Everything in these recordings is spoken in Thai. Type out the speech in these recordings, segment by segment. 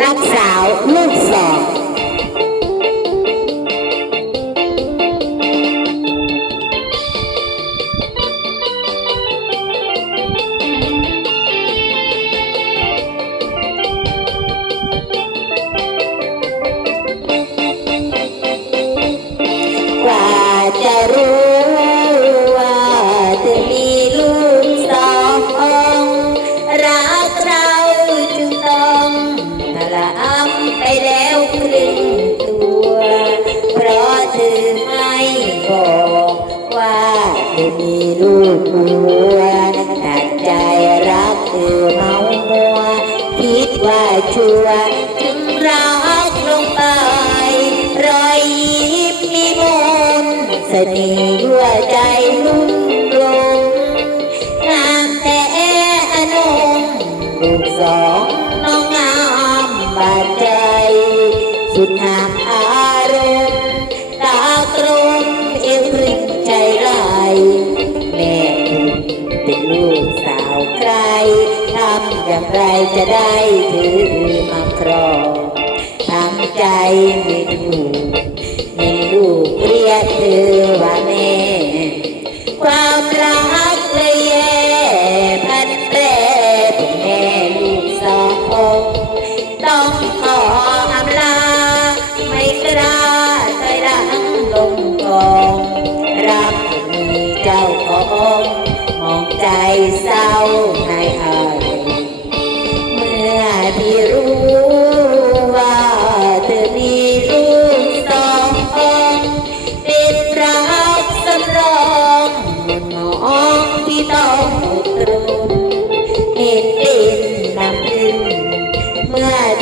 รักสาวลูกสอง หัวตัดใจรักเธอเมามัว คิดว่าชัวร์จึงรักลงไป รอยยิ้มมีมนเสน่ห์ยั่วใจลุ่มลงงามแต่อนงลูกสองน้องงามบาดใจ สุดหา อย่างไรจะได้ถือมาครองทำใจไม่ถูกมีลูกเรียกเธอว่าแม่ ความรักเลยแย่พันแปรเป็นแม่ลูกสององต้องขออำลาไม่กล้าใจรังลงกอง รักมีเจ้าของมองใจเศร้า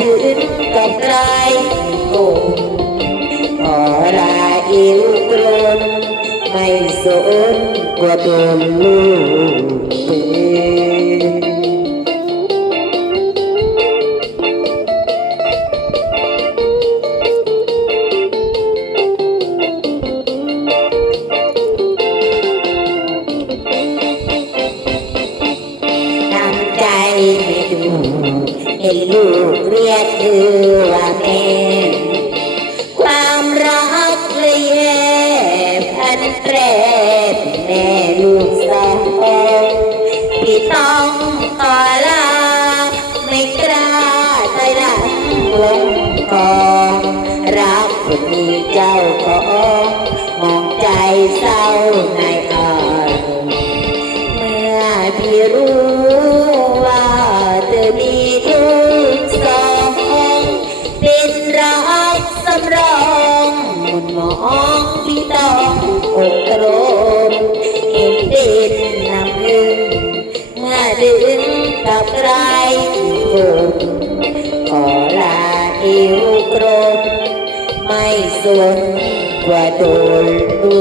เมื่อถึงกับไกลโกงขอ ลาอิวกรนไม่สนกว่าโดลูกเป็นทำใจไม่ดูเห็นความรักเลยแย่พันแปรเป็นแม่ลูกสององค์ที่ต้องขอลาไม่กล้าใจรังลงกองรักคนมีเจ้าของมองใจเศร้า เมื่อดึงกับใครคนขอลาเอวกรมไม่สนว่าโดนดู